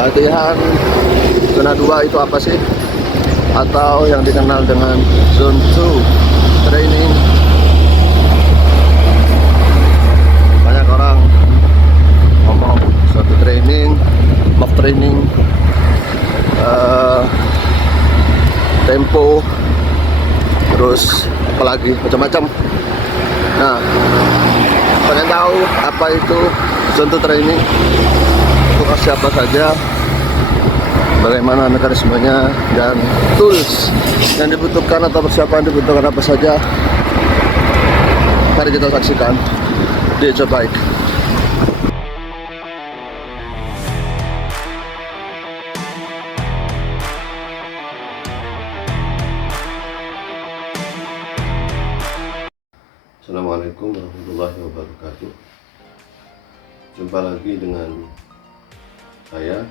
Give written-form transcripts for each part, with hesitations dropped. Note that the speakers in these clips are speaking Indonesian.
latihan zona 2 itu apa sih? Atau yang dikenal dengan zone 2 training. Banyak orang ngomong suatu training, mock training, tempo, terus apalagi macam-macam. Nah, pengen tahu apa itu zone 2 training, untuk siapa saja, bagaimana mekanismenya, dan tools yang dibutuhkan atau persiapan dibutuhkan apa saja. Mari kita saksikan di Eco Bike. Assalamualaikum warahmatullahi wabarakatuh. Jumpa lagi dengan saya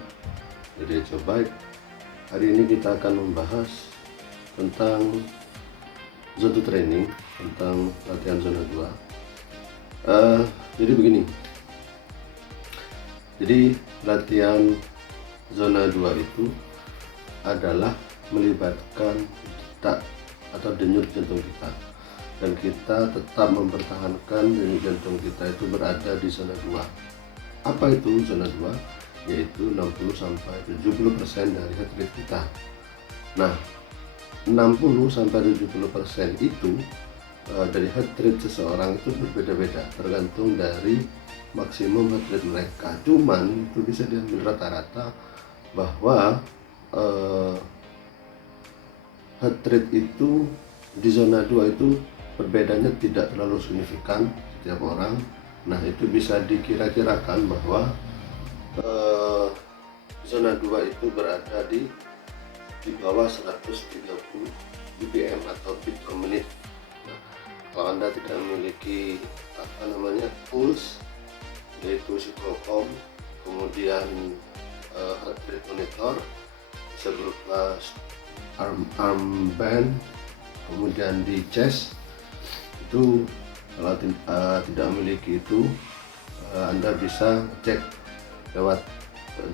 dari Eco Bike. Hari ini kita akan membahas tentang zone 2 training, tentang latihan zona 2. Jadi begini. Jadi latihan zona 2 itu adalah melibatkan detak atau denyut jantung kita, dan kita tetap mempertahankan denyut jantung kita itu berada di zona 2. Apa itu zona 2? Yaitu 60-70% dari heart rate kita. Nah, 60-70% itu dari heart rate seseorang itu berbeda-beda, tergantung dari maksimum heart rate mereka. Cuman itu bisa diambil rata-rata bahwa heart rate itu di zona 2 itu perbedaannya tidak terlalu signifikan setiap orang. Nah, itu bisa dikira-kirakan bahwa zona 2 itu berada di bawah 130 bpm atau beat per menit. Nah, kalau Anda tidak memiliki pulse, yaitu psiklokom, kemudian heart rate monitor, bisa berupa armband, kemudian di chest, itu kalau tidak memiliki itu, Anda bisa cek lewat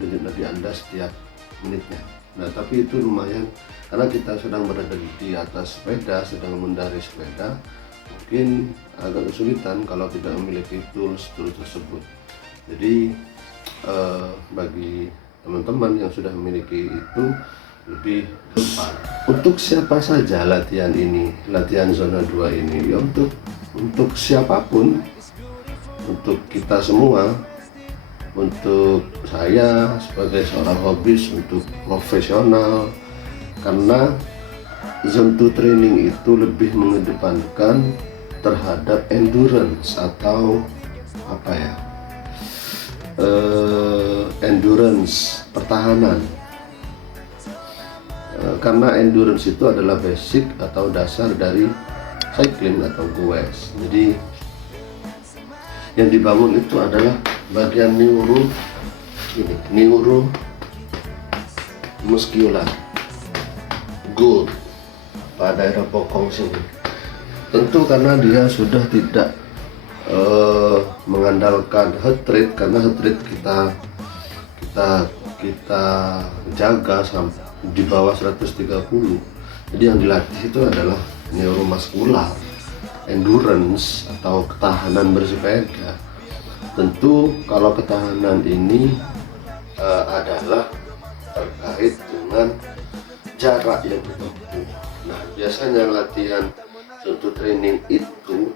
denyut nadi Anda setiap menitnya. Nah, tapi itu lumayan, karena kita sedang berada di atas sepeda, sedang mengendarai sepeda, mungkin agak kesulitan kalau tidak memiliki tools tersebut. Jadi bagi teman-teman yang sudah memiliki itu lebih gampang. Untuk siapa saja latihan ini, latihan zona 2 ini? Ya, untuk siapapun, untuk kita semua, untuk saya sebagai seorang hobis, untuk profesional, karena zone 2 training itu lebih mengedepankan terhadap endurance atau endurance, pertahanan. Karena endurance itu adalah basic atau dasar dari cycling atau goes. Jadi yang dibangun itu adalah bagian neuromuskular gold pada daerah bokong sini. Tentu karena dia sudah tidak mengandalkan heart rate, karena heart rate kita jaga sampai di bawah 130. Jadi yang dilatih itu adalah neuromuskular, endurance atau ketahanan bersepeda. Tentu kalau ketahanan ini adalah terkait dengan jarak yang ditempuh. Nah, biasanya latihan zone 2 training itu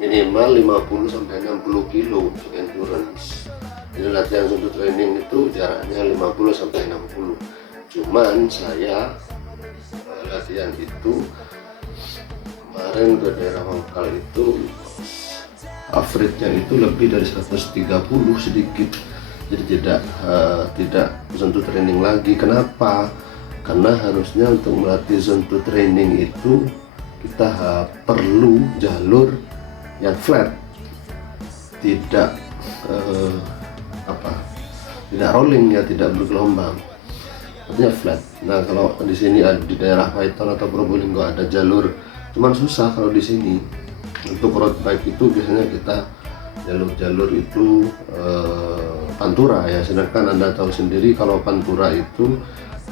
minimal 50-60 kilo untuk endurance. Jadi latihan zone 2 training itu jaraknya 50-60. Cuman saya latihan itu kemarin ke daerah Mangkal itu average-nya itu lebih dari 130 sedikit. Jadi tidak zone 2 training lagi. Kenapa? Karena harusnya untuk melatih zone 2 training itu kita perlu jalur yang flat, tidak tidak rolling, ya, tidak bergelombang, artinya flat. Nah, kalau di sini di daerah Python atau Probolinggo ada jalur, cuman susah kalau di sini. Untuk road bike itu biasanya kita jalur-jalur itu pantura ya, sedangkan Anda tahu sendiri kalau pantura itu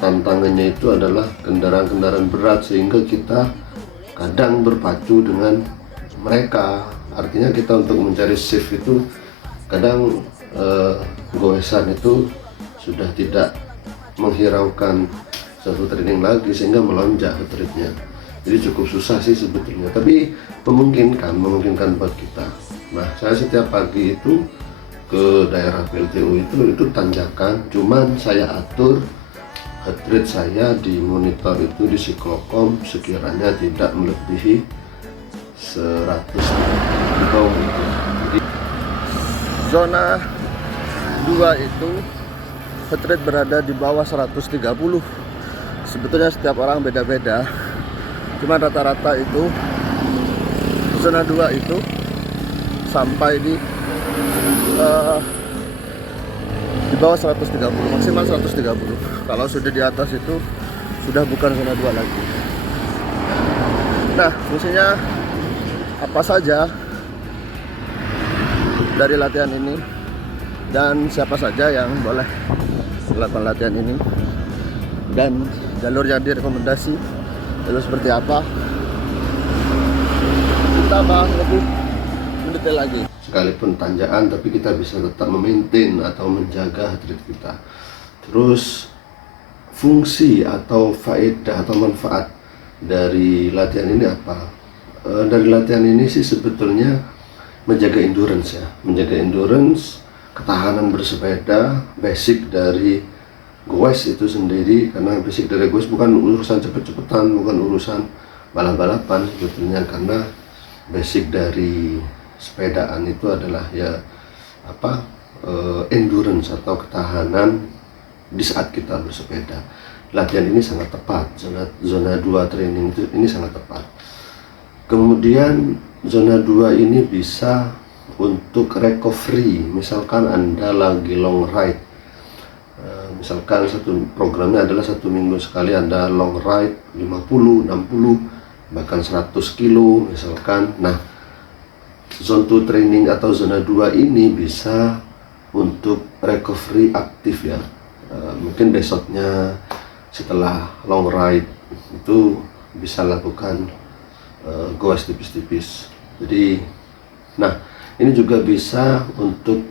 tantangannya itu adalah kendaraan-kendaraan berat, sehingga kita kadang berpacu dengan mereka. Artinya kita untuk mencari shift itu kadang goesan itu sudah tidak menghiraukan satu training lagi, sehingga melonjak heart rate-nya. Jadi cukup susah sih sebetulnya, tapi memungkinkan buat kita. Nah, saya setiap pagi itu ke daerah PLTU itu tanjakan, cuman saya atur heart rate saya di monitor itu di siklokom sekiranya tidak melebihi 100 di bawah itu. Jadi zona 2 itu heart rate berada di bawah 130. Sebetulnya setiap orang beda-beda, cuma rata-rata itu zona 2 itu sampai di bawah 130, maksimal 130. Kalau sudah di atas itu sudah bukan zona 2 lagi. Nah, fungsinya apa saja dari latihan ini dan siapa saja yang boleh melakukan latihan ini dan jalur yang direkomendasi itu seperti apa, kita bahas lebih mendetail lagi. Sekalipun tanjakan, tapi kita bisa tetap memaintain atau menjaga heart rate kita. Terus fungsi atau faedah atau manfaat dari latihan ini apa? Dari latihan ini sih sebetulnya menjaga endurance ya, menjaga endurance, ketahanan bersepeda, basic dari goes itu sendiri. Karena basic dari goes bukan urusan cepet-cepetan, bukan urusan balap-balapan sebetulnya, karena basic dari sepedaan itu adalah ya endurance atau ketahanan di saat kita bersepeda. Latihan ini sangat tepat, zona 2 training ini sangat tepat. Kemudian zona 2 ini bisa untuk recovery. Misalkan Anda lagi long ride, misalkan satu programnya adalah 1 minggu sekali Anda long ride 50, 60, bahkan 100 kilo misalkan. Nah, zone 2 training atau zona 2 ini bisa untuk recovery aktif ya. Mungkin besoknya setelah long ride itu bisa lakukan goes tipis-tipis. Jadi, nah ini juga bisa untuk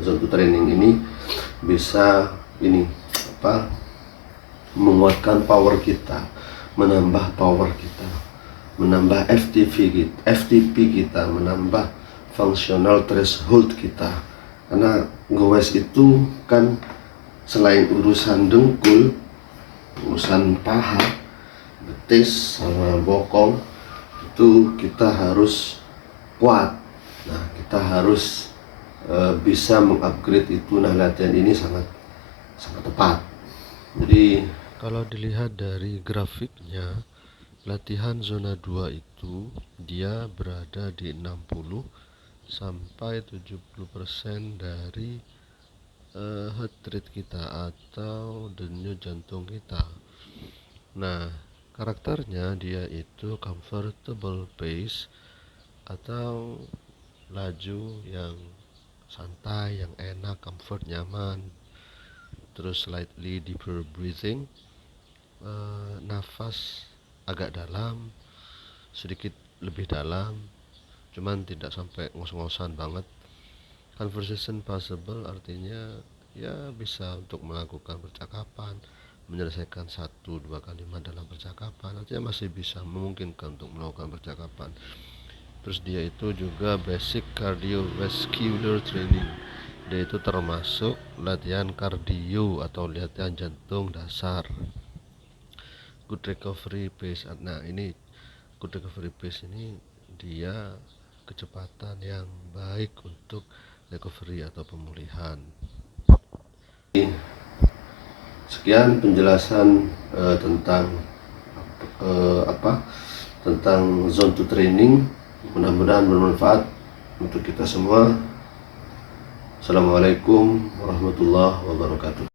zone 2 training ini bisa menguatkan power kita, menambah power kita, menambah FTP kita, menambah functional threshold kita. Karena goes itu kan selain urusan dengkul, urusan paha, betis sama bokong, itu kita harus kuat. Nah, kita harus bisa mengupgrade itu. Nah, latihan ini sangat tepat. Jadi kalau dilihat dari grafiknya, latihan zona 2 itu dia berada di 60 sampai 70% dari heart rate kita atau denyut jantung kita. Nah, karakternya dia itu comfortable pace atau laju yang santai, yang enak, comfort, nyaman. Terus slightly deeper breathing, nafas agak dalam, sedikit lebih dalam, cuman tidak sampai ngos-ngosan banget. Conversation possible artinya ya bisa untuk melakukan percakapan, menyelesaikan 1-2 kalimat dalam percakapan, artinya masih bisa memungkinkan untuk melakukan percakapan. Terus dia itu juga basic cardiovascular training. Dia itu termasuk latihan kardio atau latihan jantung dasar. Good recovery pace. Nah, ini good recovery pace ini dia kecepatan yang baik untuk recovery atau pemulihan. Sekian penjelasan tentang tentang zone 2 training. Mudah-mudahan bermanfaat untuk kita semua. Assalamualaikum warahmatullahi wabarakatuh.